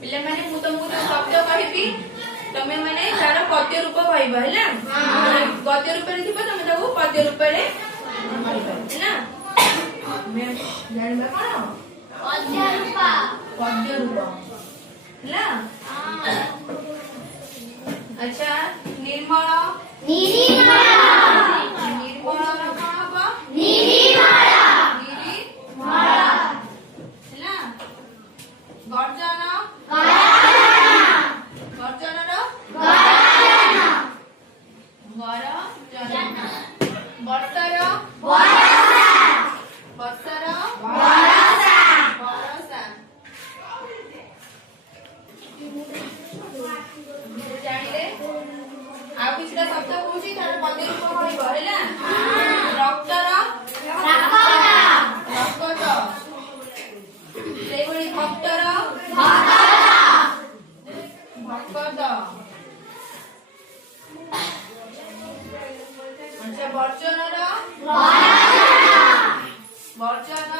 पिले माने मु तुमको जो शब्द कहबी तमे माने तार पद्य रूप कहबो हैला गद्य रूप रे थिबो तमे ताको पद्य रूप रे कहबो हैला मैं जानबा कोन पद्य रूप हैला अच्छा निर्मल निर्मल निर्मल कोन हबो निर्मल निर्मल हैला गर्जन गर्जन रो गर्जन गरजन वर्षर वर्षा वर्षर वर्षा वर्षा जानिले आ किछटा शब्द कहूची तार पद्य रूप कहबो हैला रक्तर रक्त रक्त सेवडी भक्तर भक्त भक्त अच्छा वर्जन वर्जन